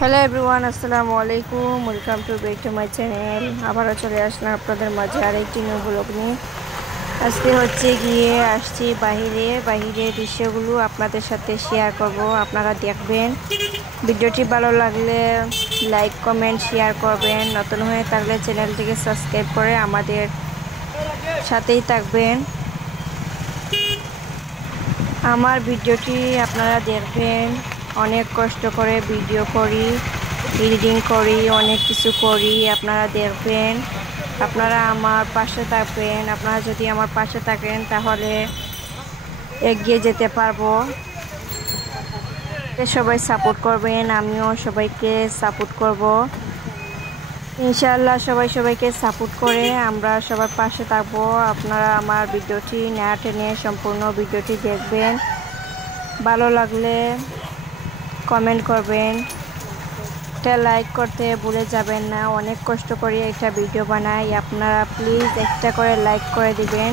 Hello everyone, আসসালামু আলাইকুম। Welcome to back to my channel. আবারও চলে আসলাম আপনাদের মাঝে আরেকটি নিউ ব্লগ নিয়ে। আজকে হচ্ছে গিয়ে আসছি বাহিরের দৃশ্যগুলো আপনাদের সাথে শেয়ার করব। আপনারা দেখবেন। ভিডিওটি ভালো লাগলে লাইক কমেন্ট শেয়ার করবেন। নতুন হয়ে থাকলে চ্যানেলটিকে সাবস্ক্রাইব করে আমাদের সাথেই থাকবেন। আমার ভিডিওটি আপনারা দেখবেন। অনেক কষ্ট করে ভিডিও করি, এডিটিং করি, অনেক কিছু করি। আপনারা দেখবেন, আপনারা আমার পাশে থাকবেন। আপনারা যদি আমার পাশে থাকেন তাহলে এগিয়ে যেতে পারবো। সবাই সাপোর্ট করবেন, আমিও সবাইকে সাপোর্ট করব ইনশাআল্লাহ। সবাইকে সাপোর্ট করে আমরা সবার পাশে থাকবো। আপনারা আমার ভিডিওটি না টেনে সম্পূর্ণ ভিডিওটি দেখবেন। ভালো লাগলে কমেন্ট করবেন, একটা লাইক করতে ভুলে যাবেন না। অনেক কষ্ট করে একটা ভিডিও বানাই, আপনারা প্লিজ একটা করে লাইক করে দিবেন।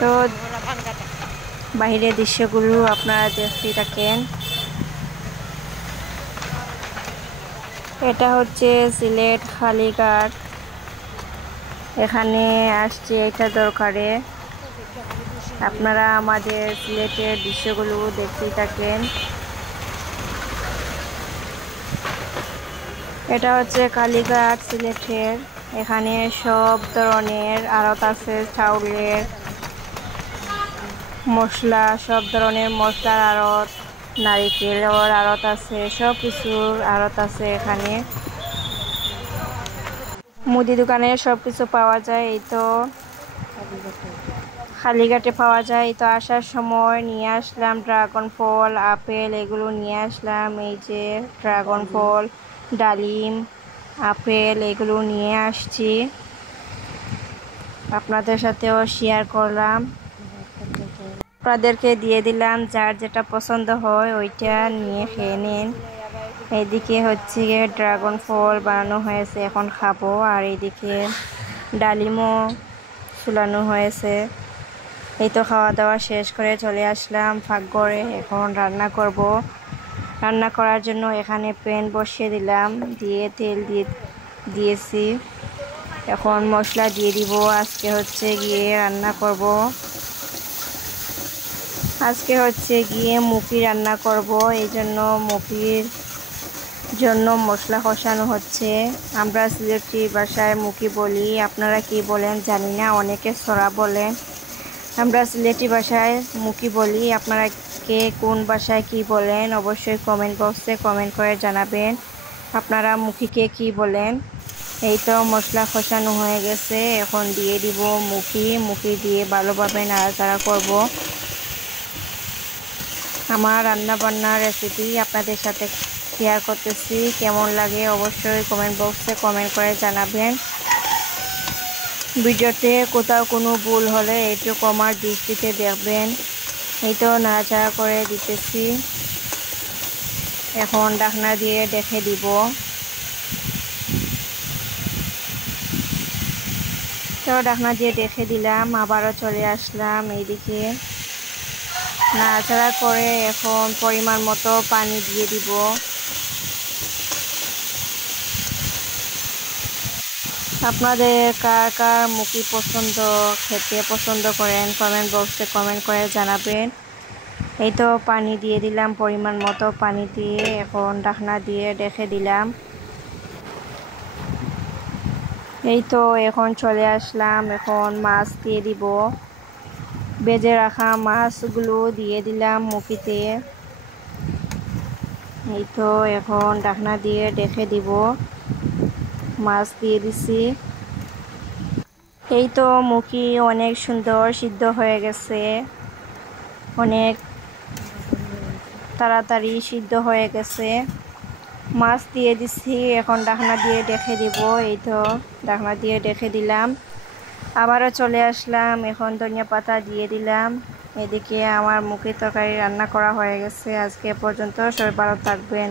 তো বাহিরের দৃশ্যগুলো আপনারা দেখতে থাকেন। এটা হচ্ছে সিলেট কালীঘাট। এখানে আসছে এটা দরকারে। আপনারা আমাদের সিলেটের দৃশ্যগুলো দেখতেই থাকেন। এটা হচ্ছে কালীঘাট সিলেটের। এখানে সব ধরনের আড়ত আছে, চাউলের, মশলা, সব ধরনের মশলার আড়ত, নারিকেলের আড়ত আছে, সব কিছুর আড়ত আছে। এখানে মুদি দোকানে সব কিছু পাওয়া যায়। এই তো কালীঘাটে পাওয়া যায়। এই তো আসার সময় নিয়ে আসলাম ড্রাগন ফল, আপেল, এগুলো নিয়ে আসলাম। এই যে ড্রাগন ফল, ডালিম, আপেল, এগুলো নিয়ে আসছি। আপনাদের সাথেও শেয়ার করলাম, আপনাদেরকে দিয়ে দিলাম। যার যেটা পছন্দ হয় ওইটা নিয়ে খেয়ে নিন। এইদিকে হচ্ছে গিয়ে ড্রাগন ফল বানানো হয়েছে, এখন খাবো। আর এইদিকে ডালিমও চুলানো হয়েছে। এই তো খাওয়া দাওয়া শেষ করে চলে আসলাম পাকঘরে। এখন রান্না করব। রান্না করার জন্য এখানে প্যান বসিয়ে দিলাম, দিয়ে তেল দিয়েছি। এখন মশলা দিয়ে দিব। আজকে হচ্ছে গিয়ে রান্না করব, আজকে হচ্ছে গিয়ে মুখি রান্না করব। এই জন্য মুখির জন্য মশলা কষানো হচ্ছে। আমরা সিলেটি ভাষায় মুখি বলি, আপনারা কি বলেন জানি না, অনেকে সরা বলেন। আমরা সিলেটি ভাষায় মুখি বলি। আপনারা কে কোন ভাষায় কি বলেন অবশ্যই কমেন্ট বক্সে কমেন্ট করে জানাবেন। আপনারা মুখিকে কি বলেন। এই তো মশলা কষানো হয়ে গেছে, এখন দিয়ে দিব মুখি দিয়ে ভালোভাবে নাড়াচাড়া করব। আমার রান্না বান্নার রেসিপি আপনাদের সাথে শেয়ার করতেছি। কেমন লাগে অবশ্যই কমেন্ট বক্সে কমেন্ট করে জানাবেন। ভিডিওতে কোথাও কোনো ভুল হলে এইটুকু আমার দৃষ্টিতে দেখবেন। এই তো নাড়াচাড়া করে দিতেছি। এখন ঢাকনা দিয়ে ঢেকে দিব। তো ঢাকনা দিয়ে ঢেকে দিলাম, আবারও চলে আসলাম এইদিকে। নাড়াচাড়া করে এখন পরিমাণ মতো পানি দিয়ে দিব। আপনাদের কার কার মুখি পছন্দ, খেতে পছন্দ করেন কমেন্ট বক্সে কমেন্ট করে জানাবেন। এই তো পানি দিয়ে দিলাম, পরিমাণ মতো পানি দিয়ে এখন ঢাকনা দিয়ে ঢেকে দিলাম। এই তো এখন চলে আসলাম, এখন মাছ দিয়ে দিব। ভেজে রাখা মাছগুলো দিয়ে দিলাম মুখিতে। এই তো এখন ঢাকনা দিয়ে ঢেকে দিব। মাছ দিয়ে দিছি। এই তো মুখি অনেক সুন্দর সিদ্ধ হয়ে গেছে, অনেক তাড়াতাড়ি সিদ্ধ হয়ে গেছে। মাছ দিয়ে দিছি, এখন ঢাকনা দিয়ে ঢেকে দিব। এই তো ঢাকনা দিয়ে ঢেকে দিলাম, আবারও চলে আসলাম। এখন ধনিয়া পাতা দিয়ে দিলাম। এদিকে আমার মুখি তরকারি রান্না করা হয়ে গেছে। আজকে পর্যন্ত সবাই ভালো থাকবেন।